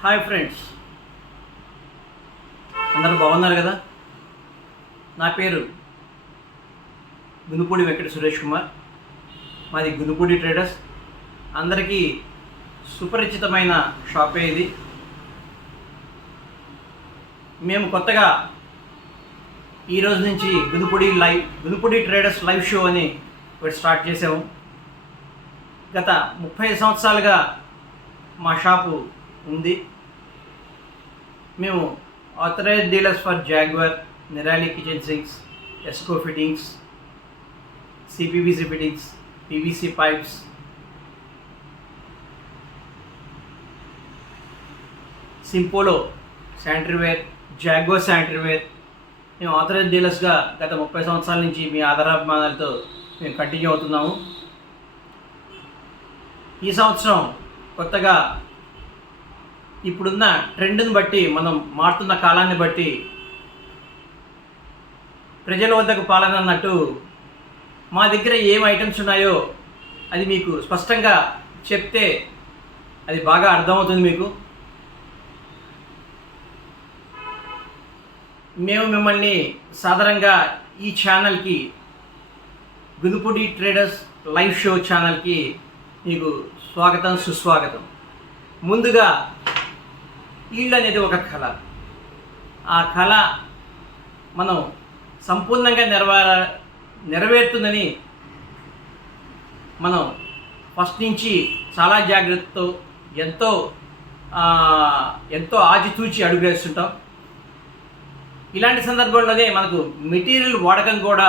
Hi friends, అందరూ బాగున్నారు కదా. నా పేరు గునుపూడి వెంకట సురేష్ కుమార్. మాది గునుపూడి ట్రేడర్స్. అందరికీ సుపరిచితమైన షాపే ఇది. మేము కొత్తగా ఈరోజు నుంచి గునుపూడి ట్రేడర్స్ లైవ్ షో అని ఒకటి స్టార్ట్ చేసాము. గత 30 సంవత్సరాలుగా మా షాపు ఉంది. మేము authorised dealers for Jaquar, Nirali kitchen sinks, Essco fittings, CPVC fittings, PVC pipes, Simpolo sanitaryware, Jaquar sanitaryware మేము ఆథరైజ్డ్ డీలర్స్గా గత 30 సంవత్సరాల నుంచి మీ ఆధారాభిమానాలతో మేము కంటిన్యూ అవుతున్నాము. ఈ సంవత్సరం కొత్తగా ఇప్పుడున్న ట్రెండ్ని బట్టి, మనం మారుతున్న కాలాన్ని బట్టి ప్రజల వద్దకు పాలన అన్నట్టు మా దగ్గర ఏం ఐటమ్స్ ఉన్నాయో అది మీకు స్పష్టంగా చెప్తే అది బాగా అర్థమవుతుంది మీకు. మేము మిమ్మల్ని సాధారణంగా ఈ ఛానల్కి, గునుపూడి ట్రేడర్స్ లైవ్ షో ఛానల్కి మీకు స్వాగతం, సుస్వాగతం. ముందుగా ఇల్లు అనేది ఒక కళ. ఆ కళ మనం సంపూర్ణంగా నెరవేరుతుందని మనం ఫస్ట్ నుంచి చాలా జాగ్రత్తతో ఎంతో ఆచితూచి అడుగు వేస్తుంటాం. ఇలాంటి సందర్భంలోనే మనకు మెటీరియల్ వాడకం కూడా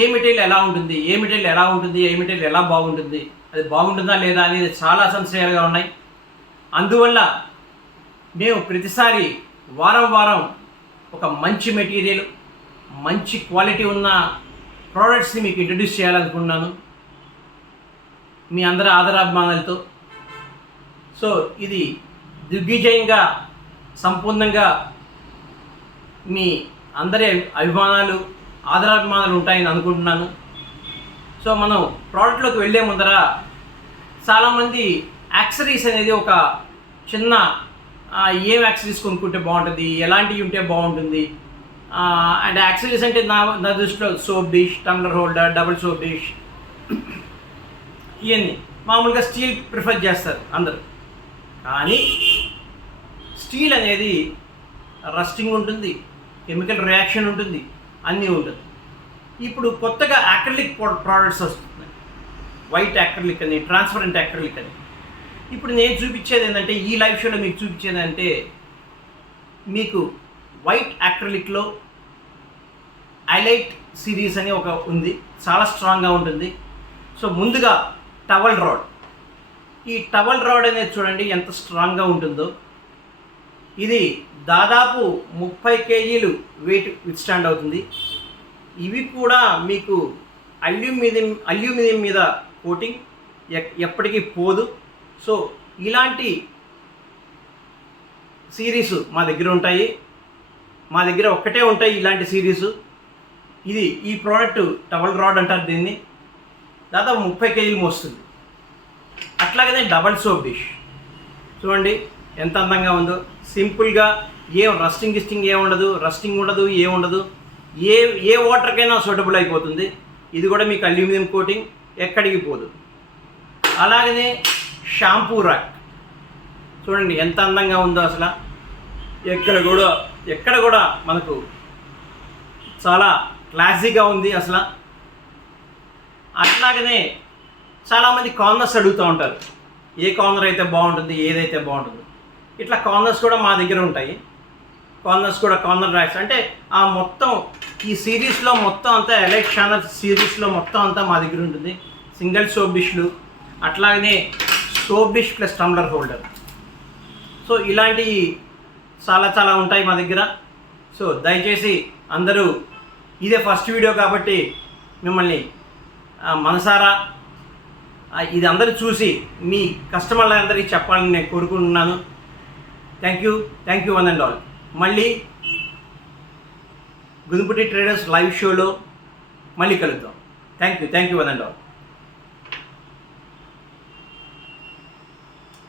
ఏ మెటీరియల్ ఎలా ఉంటుంది, ఏ మెటీరియల్ ఎలా బాగుంటుంది, అది బాగుంటుందా లేదా అనేది చాలా సంశయాలుగా ఉన్నాయి. అందువల్ల మేము ప్రతిసారి వారం ఒక మంచి మెటీరియల్, మంచి క్వాలిటీ ఉన్న ప్రోడక్ట్స్ని మీకు ఇంట్రడ్యూస్ చేయాలనుకున్నాను మీ అందరి ఆదరాభిమానాలతో. సో ఇది దిగ్విజయంగా, సంపూర్ణంగా మీ అందరి అభిమానాలు, ఆదరాభిమానాలు ఉంటాయని అనుకుంటున్నాను. సో మనం ప్రోడక్ట్లోకి వెళ్ళే ముందర చాలామంది యాక్సరీస్ అనేది ఒక చిన్న ఏం యాక్సరీస్ కొనుక్కుంటే బాగుంటుంది, ఎలాంటివి ఉంటే బాగుంటుంది, అండ్ యాక్సరీస్ అంటే నా దృష్టిలో soap dish, టమ్లర్ holder, double soap dish, ఇవన్నీ మామూలుగా స్టీల్ ప్రిఫర్ చేస్తారు అందరు. కానీ స్టీల్ అనేది రస్టింగ్ ఉంటుంది, కెమికల్ రియాక్షన్ ఉంటుంది, అన్నీ ఉంటుంది. ఇప్పుడు కొత్తగా యాక్రిలిక్ ప్రోడక్ట్స్ వస్తున్నాయి. వైట్ యాక్రిలిక్ అని, ట్రాన్స్పరెంట్ యాక్రిలిక్ అని. ఇప్పుడు నేను చూపించేది ఏంటంటే, ఈ లైవ్ షోలో మీకు చూపించేది అంటే, మీకు వైట్ యాక్రిలిక్లో ఐలైట్ సిరీస్ అని ఒక ఉంది, చాలా స్ట్రాంగ్గా ఉంటుంది. సో ముందుగా టవల్ రాడ్. ఈ టవల్ రాడ్ అనేది చూడండి ఎంత స్ట్రాంగ్గా ఉంటుందో. ఇది దాదాపు 30 kgs వెయిట్ విత్స్టాండ్ అవుతుంది. ఇవి కూడా మీకు అల్యూమినియం మీద కోటింగ్, ఎప్పటికీ పోదు. సో ఇలాంటి సిరీస్ మా దగ్గర ఉంటాయి. మా దగ్గర ఒక్కటే ఉంటాయి ఇలాంటి సిరీసు. ఈ ప్రోడక్ట్ టవల్ రాడ్ అంటారు దీన్ని. దాదాపు 30 kgs మోస్తుంది. అట్లాగనే డబల్ సోప్ డిష్ చూడండి ఎంత అందంగా ఉందో. సింపుల్గా ఏం రస్టింగ్ ఉండదు, ఏముండదు. ఏ వాటర్కైనా సూటబుల్ అయిపోతుంది. ఇది కూడా మీకు అల్యూమినియం కోటింగ్, ఎక్కడికి పోదు. అలాగనే షాంపూ ర్యాక్ చూడండి ఎంత అందంగా ఉందో. అసలు ఎక్కడ కూడా మనకు చాలా క్లాసీగా ఉంది అసలు. అట్లాగనే చాలామంది కార్నర్స్ అడుగుతూ ఉంటారు, ఏ కార్నర్ అయితే బాగుంటుంది, ఏదైతే బాగుంటుందో. ఇట్లా కార్నర్స్ కూడా మా దగ్గర ఉంటాయి. కార్నర్ ర్యాక్స్ అంటే ఆ మొత్తం ఈ సిరీస్లో మొత్తం అంతా, ఎలైట్ ఛానల్ సిరీస్లో మొత్తం అంతా మా దగ్గర ఉంటుంది. సింగిల్ సోప్ డిష్లు, అట్లాగనే soap dish plus టమ్లర్ holder. So ఇలాంటివి చాలా ఉంటాయి మా దగ్గర. సో దయచేసి అందరూ, ఇదే ఫస్ట్ వీడియో కాబట్టి మిమ్మల్ని మనసారా ఇది అందరూ చూసి మీ కస్టమర్లందరికీ చెప్పాలని నేను కోరుకుంటున్నాను. Thank you one and all. మళ్ళీ గునుపూడి ట్రేడర్స్ లైవ్ షోలో మళ్ళీ కలుద్దాం. Thank you one and all.